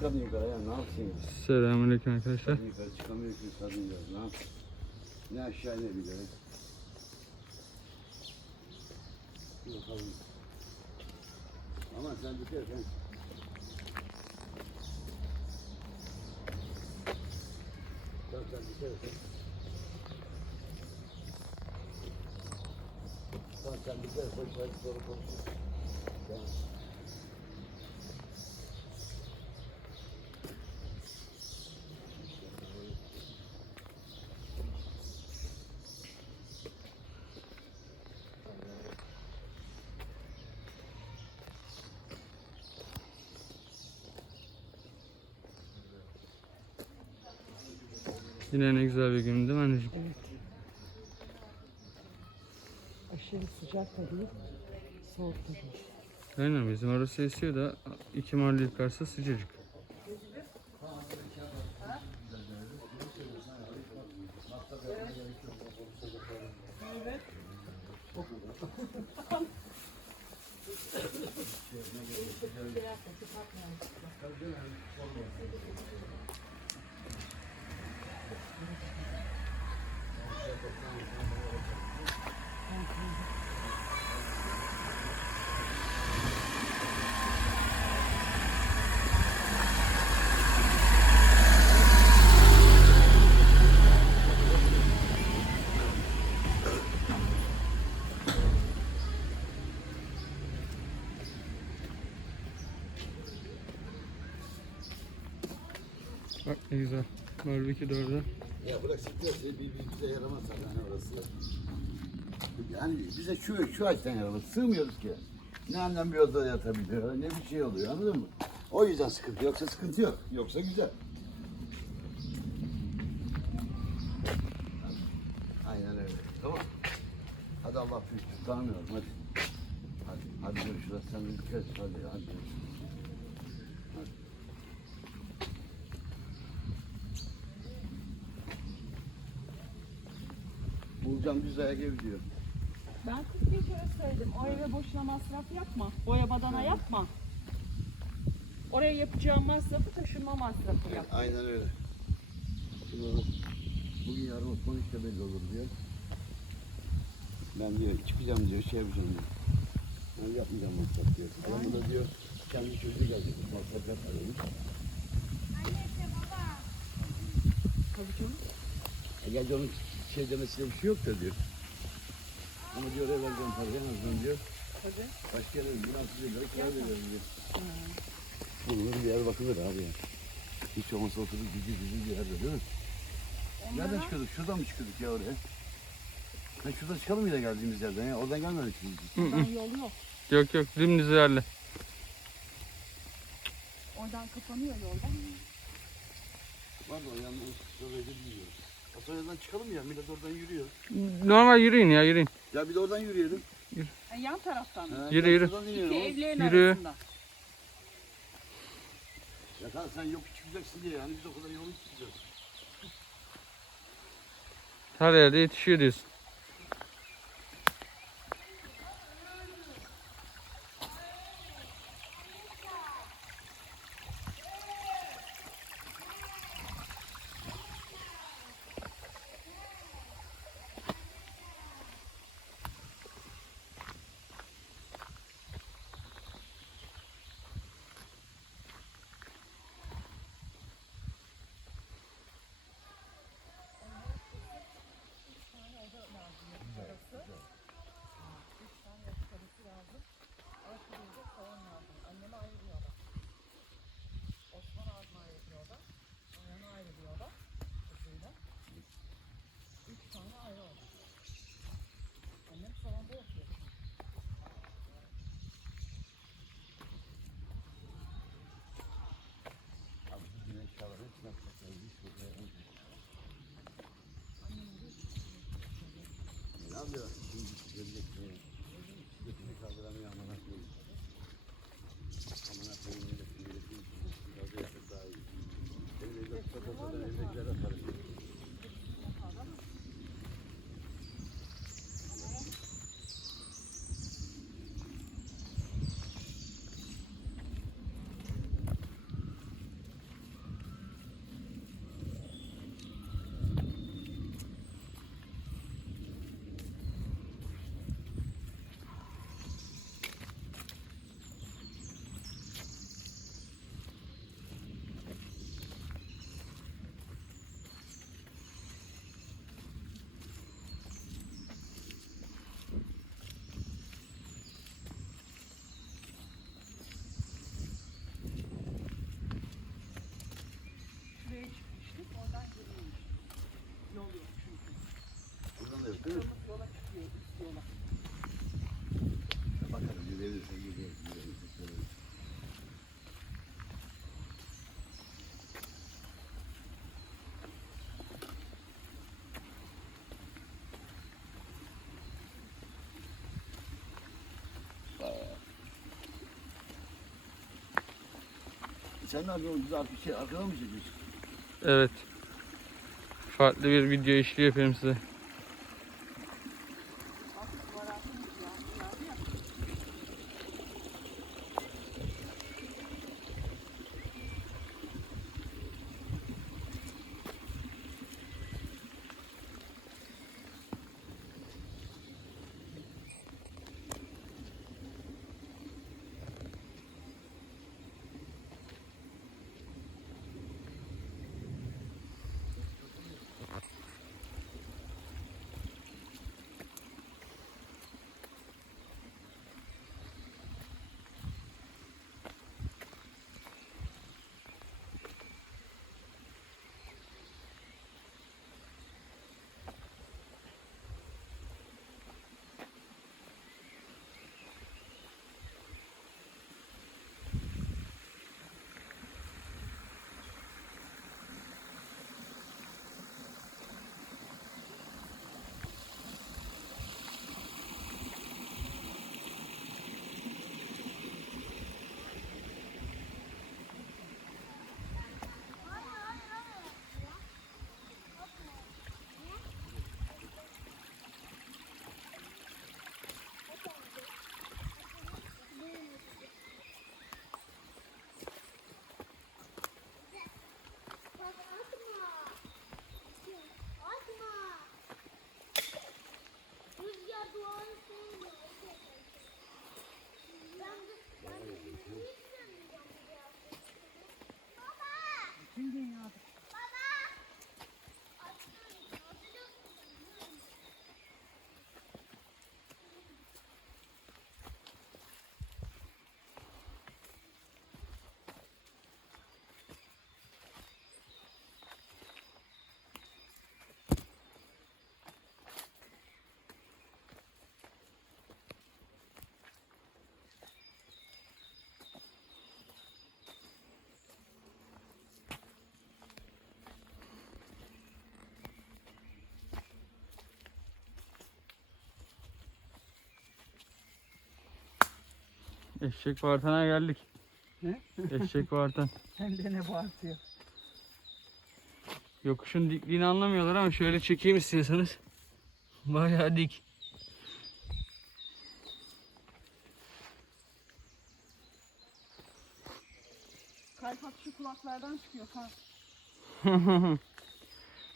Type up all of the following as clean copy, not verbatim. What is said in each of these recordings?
kadın yukarı ya, ne yapsın? Selamünaleyküm arkadaşlar. Kadın yukarı çıkamıyor ki kadın yukarı, ne yapsın? Ne aşağı ne yukarı. Bakalım. Ama sen bitersen. Sen bitersen. Sen bitersen sonra konuşuruz. Tamam. Yine ne güzel bir gün değil mi anneciğim? Evet. Aşırı sıcak da değil, soğuk da değil. Aynen, bizim orası esiyor da 2 mahalle yukarısı sıcacık. Evet. Bak ne güzel. Barbekü de orada. Ya bırak siktirse bize yaramaz yani orası. Yani bize şu açıdan yaramaz. Sığmıyoruz ki. Ne annem bir odada yatabiliyor, ne bir şey oluyor, anladın mı? O yüzden sıkıntı, yoksa sıkıntı yok. Yoksa güzel. Aynen öyle. Tamam. Hadi Allah büyük. Tanımıyorum hadi. Hadi görüşürüz. Sen de dikkat et. Hadi görüşürüz. Hadi. Bulacağım düzeye ev diyor. Ben 40 kere söyledim, o eve boşuna masraf yapma, boya badana yapma. Oraya yapacağım masrafı taşınma masrafı yap. Aynen öyle. Şimdi bugün yarın Osman işte belli olur diyor. Ben diyor çıkacağım diyor, şey yapacağım diyor. Ben yapmayacağım masraf diyor. Ama bu da diyor kendi çocuğu gelecek, masraf yapmayalım. Tabii canım. Gerçi onun şey demesiyle bir şey yok da diyor. Ama diyor eve vereceğim parayı en azından diyor. Tabii. Başka yere 1600 lira kira veriyorum diyor. Bulunur bir yer bakılır abi ya. Hiç olmazsa oturduk güzel bir yerde değil mi? Nereden çıkıyorduk? Şuradan mı çıkıyorduk ya oraya? Ha şuradan çıkalım yine geldiğimiz yerden ya. Oradan gelmedik biz. Oradan yol yok. Yok yok, dümdüz ilerle. Oradan kapanıyor yoldan. Var mı? Yalnız oraya gidiyoruz. Aslında çıkalım ya. Millet oradan yürüyor. Normal yürüyün ya, yürüyün. Ya bir de oradan yürüyelim. Yan taraftan. Ha, Yürü, ya yürü. şuradan İki inelim. evlerin Yürü. arasında. Ya tamam sen yok çıkacaksın diye yani biz o kadar yolu çıkacağız. Her yerde yetişiyor diyorsun. Ne yapıyor? Şimdi gelecek diye. Götünü kaldıramıyor amına koyayım. Amına koyayım milletin. Biraz da yakıt daha iyi. Evde tutasa da evdekiler atarım. Sen ne yapıyorsun? Bizi arkadan mı çekiyorsun? Evet. Farklı bir video işliği yapıyorum size. Eşek Vartan'a geldik. Ne? Eşek Vartan. Hem de ne bağırtıyor. Yokuşun dikliğini anlamıyorlar ama şöyle çekeyim istiyorsanız. Bayağı dik. Kalp atışı kulaklardan çıkıyor. Ha.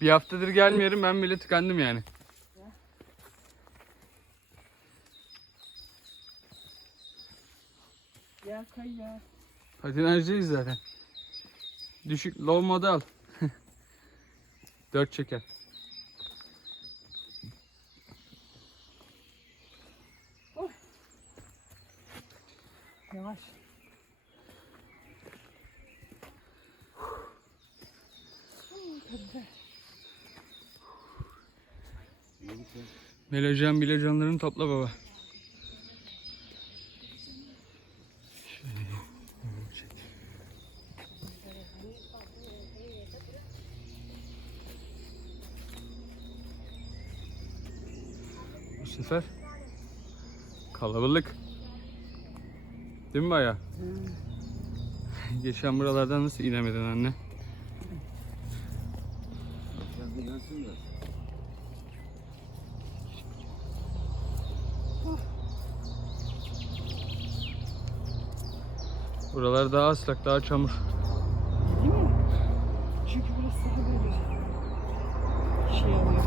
Bir haftadır gelmiyorum, ben bile tıkandım yani. Ya kay ya. Patinajcıyız zaten. Düşük low moda al. 4 çeker. Yavaş. Melocan bilocanlarını topla baba. Bu sefer kalabalık. Değil mi bayağı? Geçen buralardan nasıl inemedin anne? Biraz dinlensin de. Buralar daha ıslak, daha çamur. Değil mi? Çünkü burası daha böyle şey alıyor.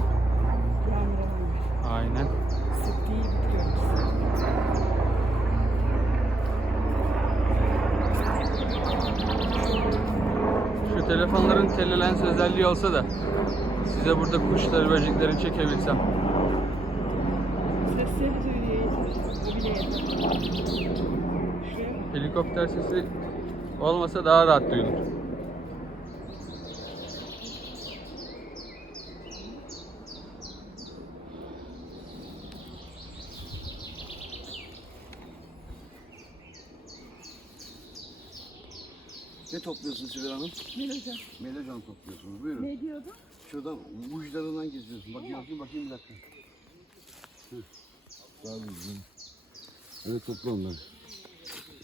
Yağmur alıyor. Aynen. Sık değil bitiyoruz. Şu telefonların telelens özelliği olsa da size burada kuşları, böcekleri çekebilsem. Sesleri duyuyor yeter. O bile yeter. Şuraya bak. Helikopter sesi olmasa daha rahat duyulur. Ne topluyorsunuz Sibel Hanım? Melocan. Melocan topluyorsunuz. Buyurun. Ne diyordun? Şuradan uçlarından geziyorsun. Bakayım bir dakika. Hı. Daha düzgün. Evet topla onları.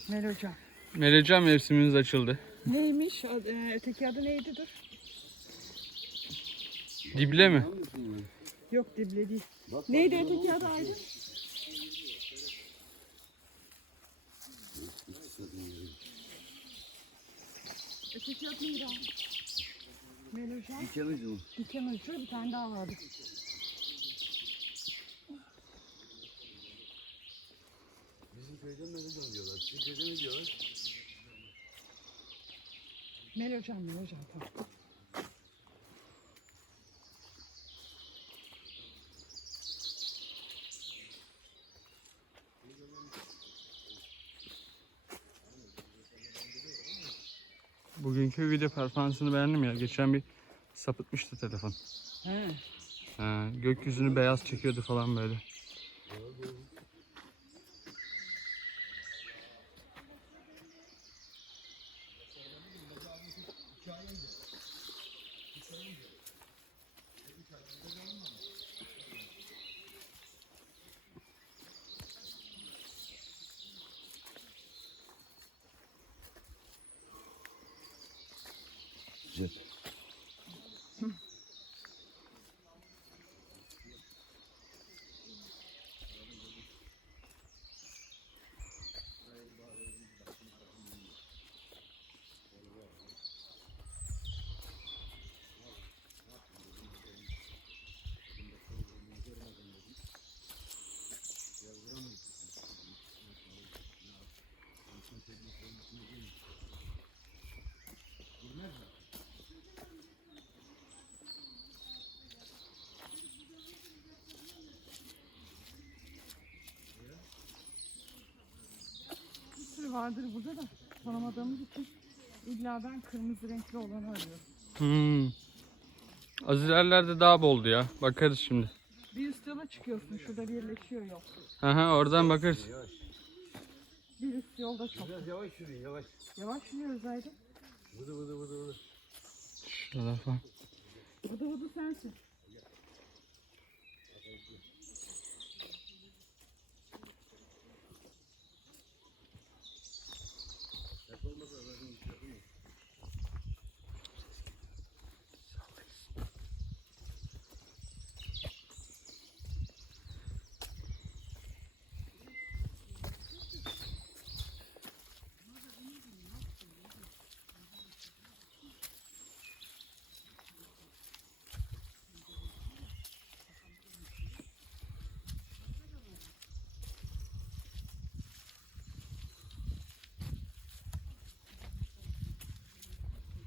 Melocan. Melocan mevsimimiz açıldı. Neymiş? Öteki adı neydi dur? Dible mi? Yok dible değil. Bak, Neydi bak, öteki bak. adı Aydın? Öteki adı neydi abi? Melojan. Diken ucu mu? Diken ucu bir tane daha vardı. Bizim köyde melodon diyorlar. Sizin köyde ne diyorlar? Melojan tamam. Bugünkü video performansını beğendim ya. Geçen bir sapıtmıştı telefon. He. Ha, gökyüzünü beyaz çekiyordu falan böyle. Güzel. Bir sürü vardır burada da tanımadığımız için illa ben kırmızı renkli olanı arıyorum. Az ilerlerde daha boldu ya. Bakarız şimdi. Bir üst yola çıkıyorsun. Şurada birleşiyor yol. Aha, oradan bakarız. Bir üst yolda çok. Biraz yavaş yürüyün yavaş. Yavaş yürüyoruz Aydın. Vıdı vıdı vıdı vıdı. Şuralar falan. Vıdı vıdı sensin.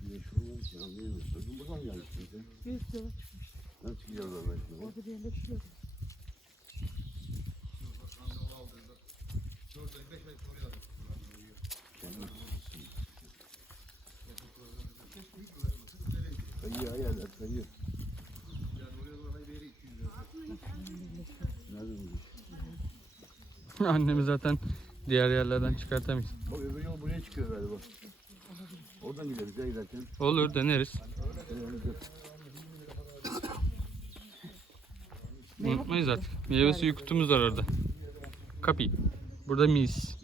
Meşhur anlayamıyorum. Bakın buradan geldik şimdi. Bir üst yola çıkmış. Ben çıkacağız oradan şimdi. Orada birleşiyor. Kayıyor ayarlar kayıyor. Nereden biliyorsun? Annemi zaten diğer yerlerden çıkartamayız. Bak öbür yol buraya çıkıyor galiba. Oradan gideriz ya giderken. Olur, deneriz. Unutmayız artık. Meyve suyu kutumuz var orada. Kapı. Burada mis.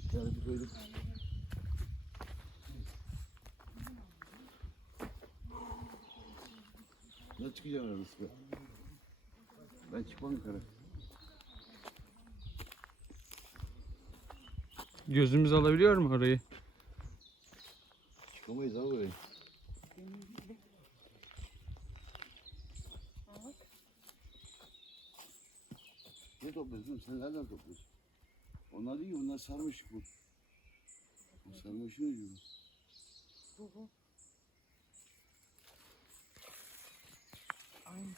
Ne çıkacağım arası be? Ben çıkmam yukarı. Gözümüz alabiliyor mu orayı? Çıkamayız abi buraya. Ne topluyorsun? Sen nereden topluyorsun? Onlar değil, onlar sarmaşık bu. Bu sarmaşığın ucu. Bu. Aynı.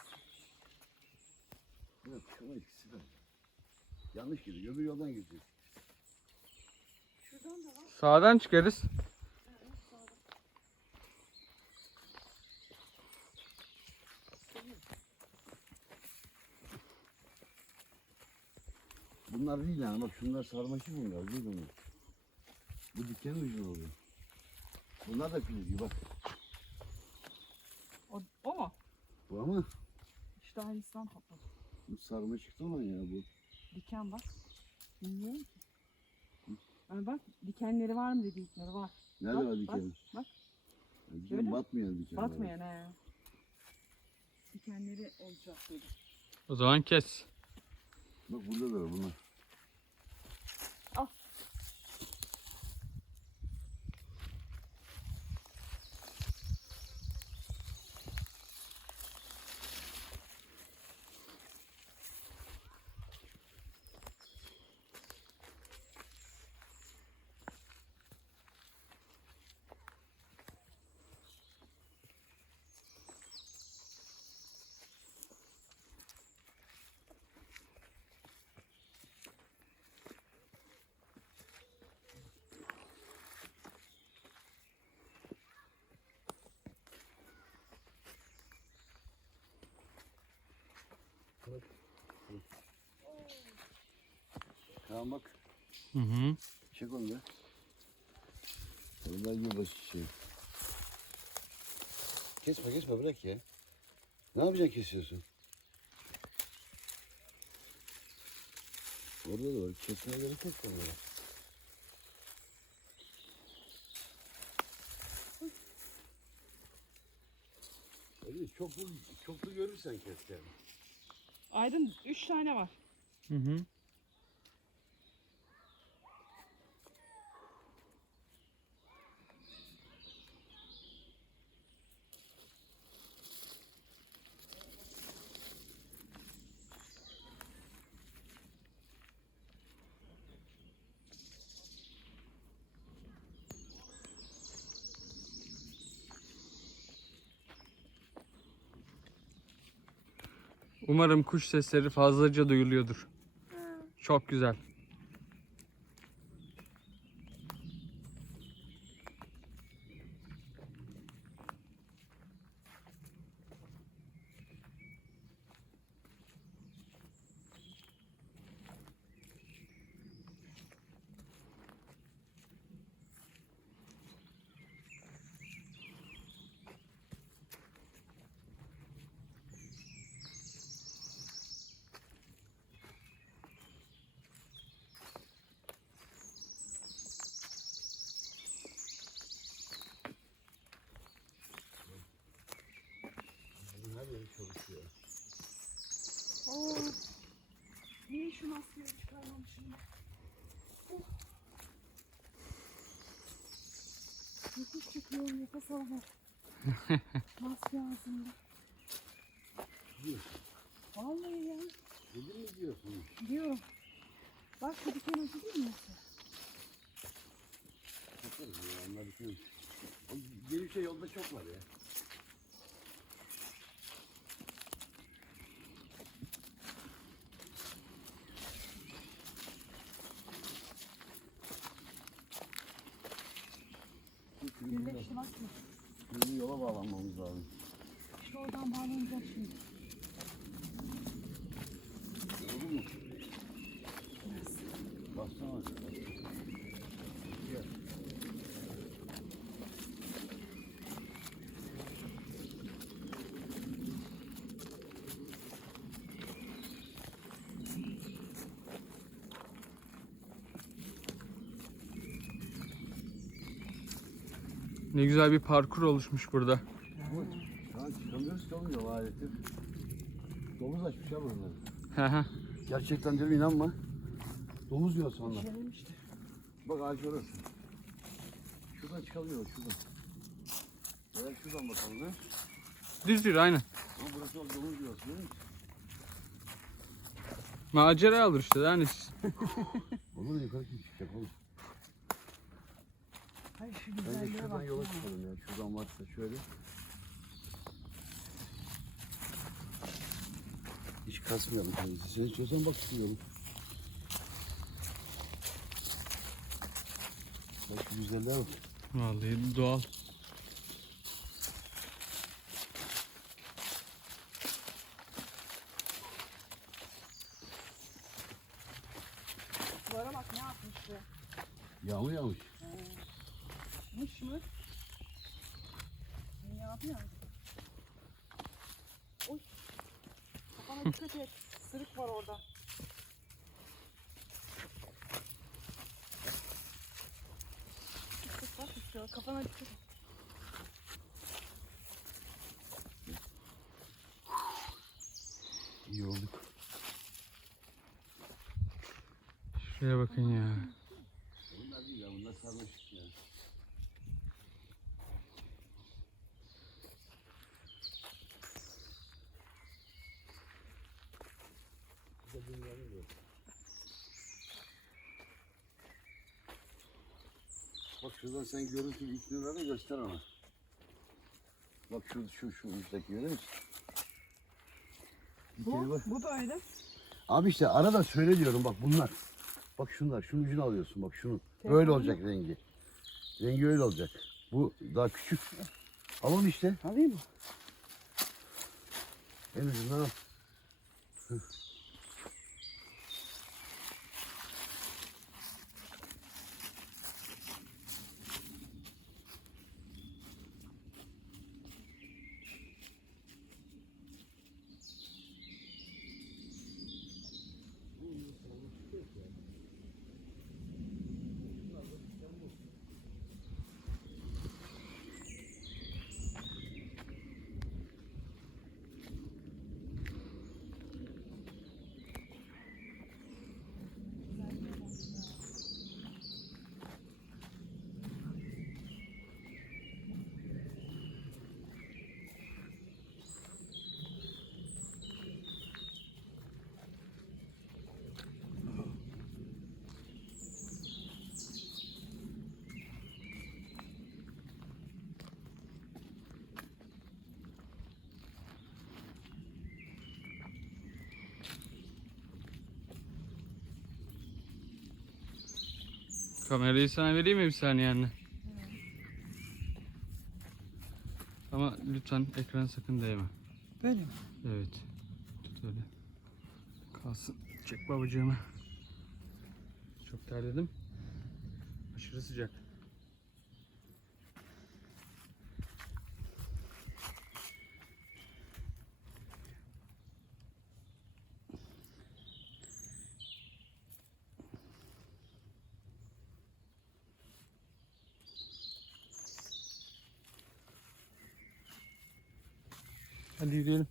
Yok, çıkamayız ikisi de. Yanlış gidiyor, öbür yoldan gideceğiz. Şuradan da var. Sağdan çıkarız. Bunlar değil yani, bak şunlar sarmaşık bunlar, değil bunlar. Bu diken ucu oluyor. Bunlar da filiz bak. O mu? Bu ama İşte aynısından topladım. bu sarmaşıklı olan ya bu. Diken bak. Bilmiyorum ki. Yani bak dikenleri var mı dedikleri var. Nerede Bak, var bak, dikeni? bak. Şimdi batmıyor dikenler. Batmayan he. Dikenleri olacak dedi. O zaman kes. Bak burada da var bunlar. Al. Tamam bak. Hı hı. Çek onu da. Oradan yılbaşı çiçeği. Kesme bırak ya. Ne yapacaksın kesiyorsun? Orada da var. Kesmeye gerek yok onlara. Öyle çoklu görürsen kes yani. Aydın 3 tane var. Hı hı. Umarım kuş sesleri fazlaca duyuluyordur. Çok güzel. Her yeri çalışıyor. Oo. Niye şu maskeyi çıkarmamışım? Oh. Yokuş çıkıyorum, nefes alamam. Maske ağzımda. Diyorsun. Vallahi ya. Dedin mi diyorsun? Diyorum. Bak şu diken ucu değil mi? Yaparız ya. Onlar dikiyor. O gelişe şey yolda çok var ya. Birleşti bak mı? Bizim yola bağlanmamız lazım. İşte oradan bağlanacak şimdi. Olur mu? Bassana. Gel. Ne güzel bir parkur oluşmuş burada. Şu an çıkamıyoruz ki oğlum yol aleti. Domuz açmış ya buraları. Hı hı. Gerçekten diyorum inanma. Domuz yiyor sonra. Şölemişti. Bak ağaç orası. Şuradan çıkamıyor şuradan. Eğer şuradan bakalım ha. Düz yürü aynen. Ama burası domuz yiyor değil mi? Macera alır işte yani. Olur yukarı çıkacak oğlum. Hayır şu Bence güzelliğe şuradan bak. yola ya. çıkalım ya. Şuradan varsa şöyle. Hiç kasmayalım kendisi. Sen istiyorsan bak çıkıyorum. Bak şu güzelliğe bak. Vallahi doğal. Duvara bak ne yapmış be. Yağmur yağmış. Mış mı? Ne yapıyor? Oy. Kafana dikkat et. Sırık var orada. Bak istiyor. Kafana dikkat et. İyi olduk. Şuraya bakın ya. Bunlar değil ya, bunlar sarmaşık ya. Bak şuradan sen görüntü yüklüyorlar göster ona. Bak şu üstteki görüyor musun? Bir kere bak. Bu da öyle. Abi işte arada söyle diyorum bak bunlar. Bak şunlar, şunun ucunu alıyorsun bak şunu. Öyle olacak rengi. Rengi öyle olacak. Bu daha küçük. Al onu işte. Alayım mı? En ucundan al. Kamerayı sana vereyim mi bir saniye anne? Ama lütfen ekran sakın değme. Böyle mi? Evet. Tut öyle. Kalsın. Çek babacığımı. Çok terledim. Aşırı sıcak. Hadi yürüyelim.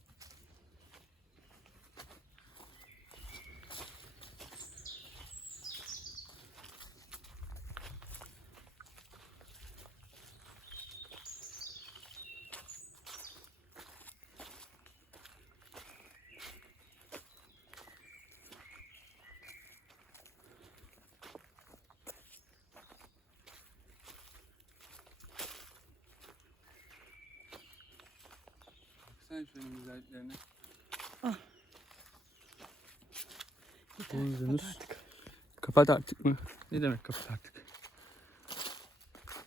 Sen şunun güzelliklerine. Kapat artık. Kapat artık mı? Ne demek kapat artık?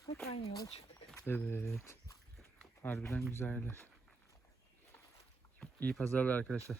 Bak aynı yola çıktık. Evet. Harbiden güzel yerler. İyi pazarlar arkadaşlar.